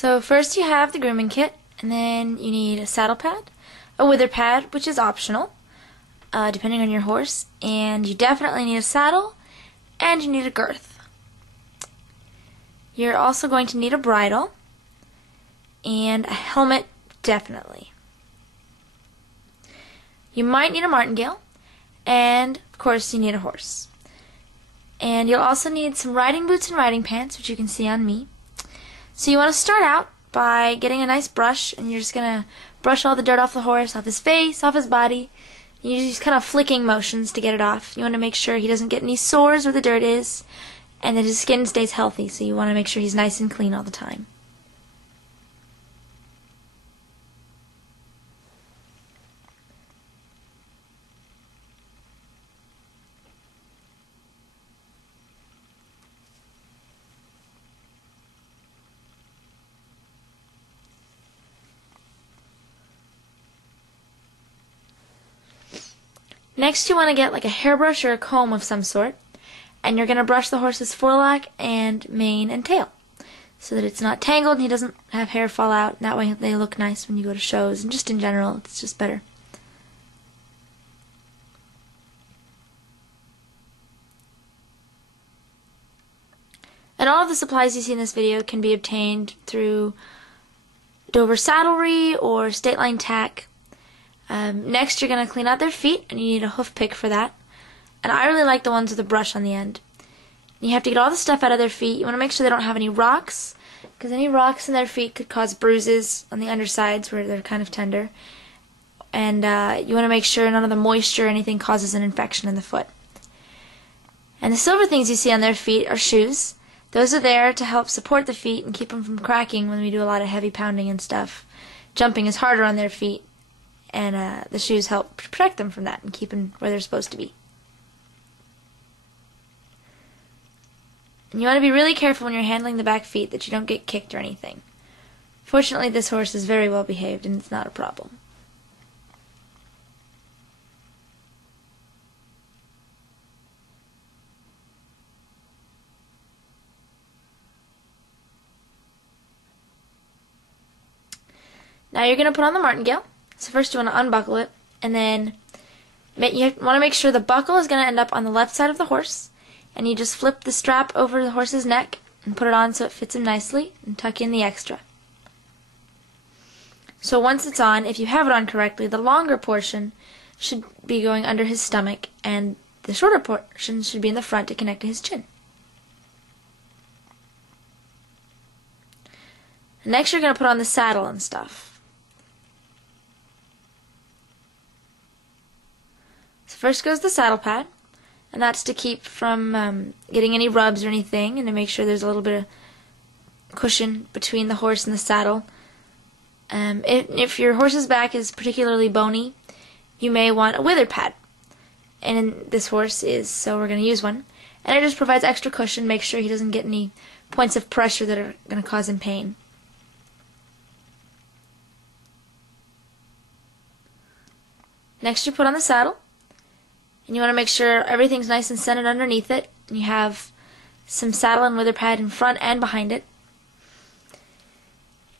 So first you have the grooming kit, and then you need a saddle pad, a wither pad, which is optional, depending on your horse, and you definitely need a saddle, and you need a girth. You're also going to need a bridle, and a helmet, definitely. You might need a martingale, and of course you need a horse. And you'll also need some riding boots and riding pants, which you can see on me. So you want to start out by getting a nice brush, and you're just going to brush all the dirt off the horse, off his face, off his body. You use kind of flicking motions to get it off. You want to make sure he doesn't get any sores where the dirt is, and that his skin stays healthy, so you want to make sure he's nice and clean all the time. Next you want to get like a hairbrush or a comb of some sort, and you're going to brush the horse's forelock and mane and tail so that it's not tangled and he doesn't have hair fall out, and that way they look nice when you go to shows, and just in general it's just better. And all of the supplies you see in this video can be obtained through Dover Saddlery or State Line Tack. Next you're going to clean out their feet, and you need a hoof pick for that. And I really like the ones with a brush on the end. You have to get all the stuff out of their feet. You want to make sure they don't have any rocks, because any rocks in their feet could cause bruises on the undersides where they're kind of tender. And you want to make sure none of the moisture or anything causes an infection in the foot. And the silver things you see on their feet are shoes. Those are there to help support the feet and keep them from cracking when we do a lot of heavy pounding and stuff. Jumping is harder on their feet, and the shoes help protect them from that and keep them where they're supposed to be. And you want to be really careful when you're handling the back feet that you don't get kicked or anything. Fortunately, this horse is very well behaved, and it's not a problem. Now you're going to put on the martingale. So first you want to unbuckle it, and then you want to make sure the buckle is going to end up on the left side of the horse, and you just flip the strap over the horse's neck and put it on so it fits him nicely, and tuck in the extra. So once it's on, if you have it on correctly, the longer portion should be going under his stomach, and the shorter portion should be in the front to connect to his chin. Next you're going to put on the saddle and stuff. So first goes the saddle pad, and that's to keep from getting any rubs or anything, and to make sure there's a little bit of cushion between the horse and the saddle. If your horse's back is particularly bony, you may want a wither pad, and this horse is, so we're going to use one. And it just provides extra cushion, make sure he doesn't get any points of pressure that are going to cause him pain. Next you put on the saddle, and you want to make sure everything's nice and centered underneath it, and you have some saddle and wither pad in front and behind it.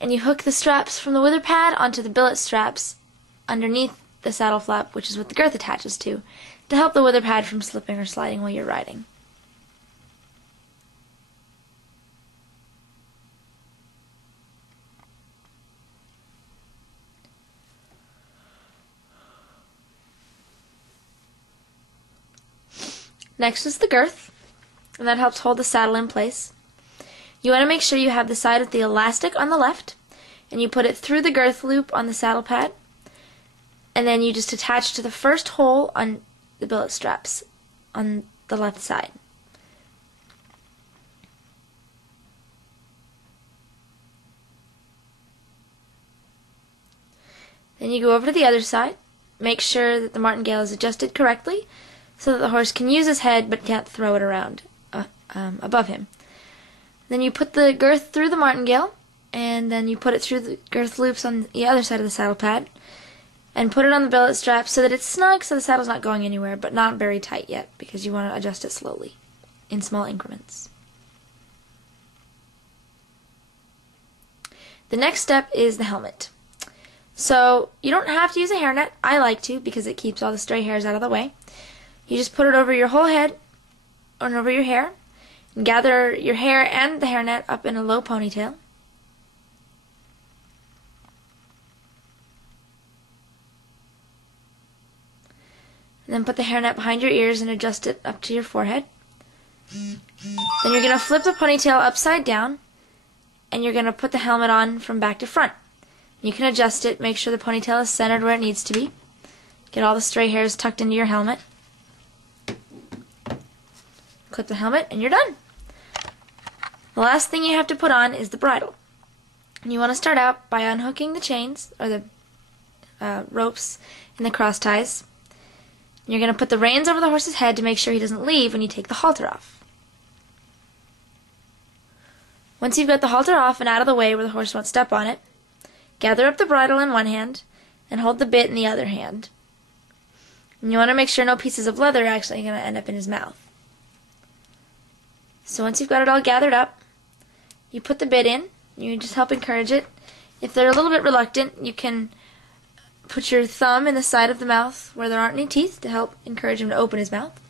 And you hook the straps from the wither pad onto the billet straps underneath the saddle flap, which is what the girth attaches to help the wither pad from slipping or sliding while you're riding. Next is the girth, and that helps hold the saddle in place. You want to make sure you have the side with the elastic on the left, and you put it through the girth loop on the saddle pad, and then you just attach to the first hole on the billet straps on the left side. Then you go over to the other side, make sure that the martingale is adjusted correctly, so that the horse can use his head but can't throw it around above him. Then you put the girth through the martingale, and then you put it through the girth loops on the other side of the saddle pad, and put it on the billet strap so that it's snug, so the saddle's not going anywhere, but not very tight yet, because you want to adjust it slowly, in small increments. The next step is the helmet. So you don't have to use a hairnet. I like to because it keeps all the stray hairs out of the way. You just put it over your whole head and over your hair, and gather your hair and the hairnet up in a low ponytail. And then put the hairnet behind your ears and adjust it up to your forehead. Then you're going to flip the ponytail upside down, and you're going to put the helmet on from back to front. You can adjust it, make sure the ponytail is centered where it needs to be. Get all the stray hairs tucked into your helmet. Clip the helmet, and you're done. The last thing you have to put on is the bridle. And you want to start out by unhooking the chains, or the ropes in the cross ties. You're going to put the reins over the horse's head to make sure he doesn't leave when you take the halter off. Once you've got the halter off and out of the way where the horse won't step on it, gather up the bridle in one hand and hold the bit in the other hand. And you want to make sure no pieces of leather are actually going to end up in his mouth. So once you've got it all gathered up, you put the bit in. You just help encourage it. If they're a little bit reluctant, you can put your thumb in the side of the mouth where there aren't any teeth to help encourage him to open his mouth.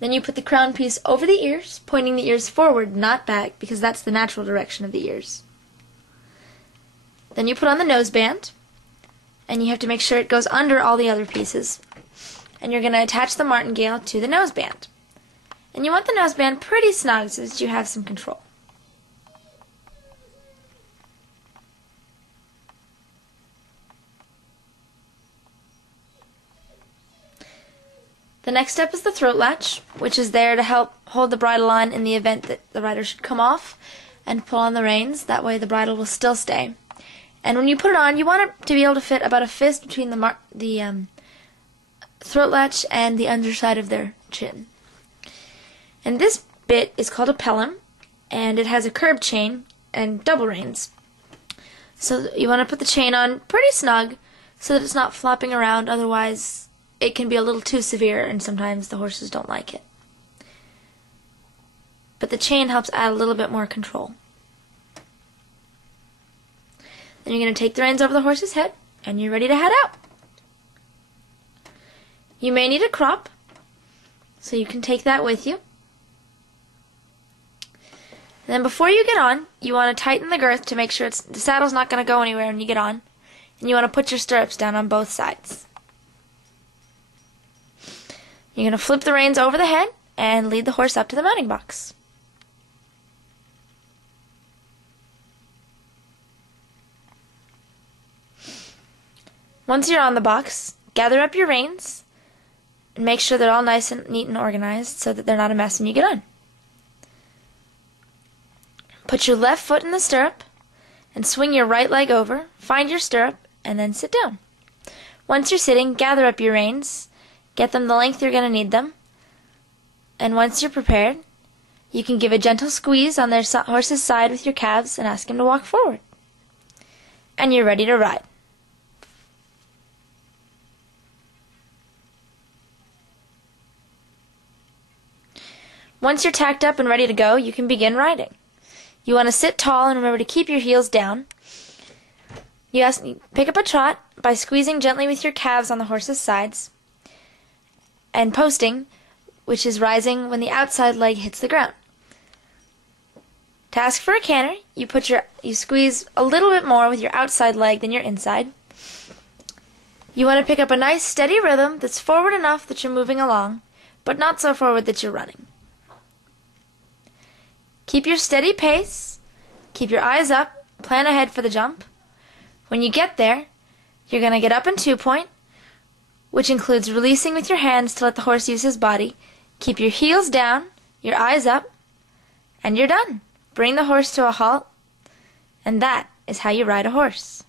Then you put the crown piece over the ears, pointing the ears forward, not back, because that's the natural direction of the ears. Then you put on the noseband, and you have to make sure it goes under all the other pieces. And you're going to attach the martingale to the noseband. And you want the noseband pretty snug so that you have some control. The next step is the throat latch, which is there to help hold the bridle on in the event that the rider should come off and pull on the reins. That way the bridle will still stay. And when you put it on, you want it to be able to fit about a fist between the throat latch and the underside of their chin. And this bit is called a pelham, and it has a curb chain and double reins. So you want to put the chain on pretty snug so that it's not flopping around, otherwise it can be a little too severe and sometimes the horses don't like it. But the chain helps add a little bit more control. Then you're going to take the reins over the horse's head and you're ready to head out. You may need a crop, so you can take that with you. And then before you get on, you want to tighten the girth to make sure the saddle's not going to go anywhere when you get on. And you want to put your stirrups down on both sides. You're going to flip the reins over the head and lead the horse up to the mounting box. Once you're on the box, gather up your reins and make sure they're all nice and neat and organized so that they're not a mess when you get on. Put your left foot in the stirrup and swing your right leg over, find your stirrup, and then sit down. Once you're sitting, gather up your reins, get them the length you're going to need them, and once you're prepared, you can give a gentle squeeze on their horse's side with your calves and ask him to walk forward. And you're ready to ride. Once you're tacked up and ready to go, you can begin riding. You want to sit tall and remember to keep your heels down. You pick up a trot by squeezing gently with your calves on the horse's sides, and posting, which is rising when the outside leg hits the ground. To ask for a canter, you squeeze a little bit more with your outside leg than your inside. You want to pick up a nice steady rhythm that's forward enough that you're moving along, but not so forward that you're running. Keep your steady pace, keep your eyes up, plan ahead for the jump. When you get there, you're going to get up in 2-point, which includes releasing with your hands to let the horse use his body. Keep your heels down, your eyes up, and you're done. Bring the horse to a halt, and that is how you ride a horse.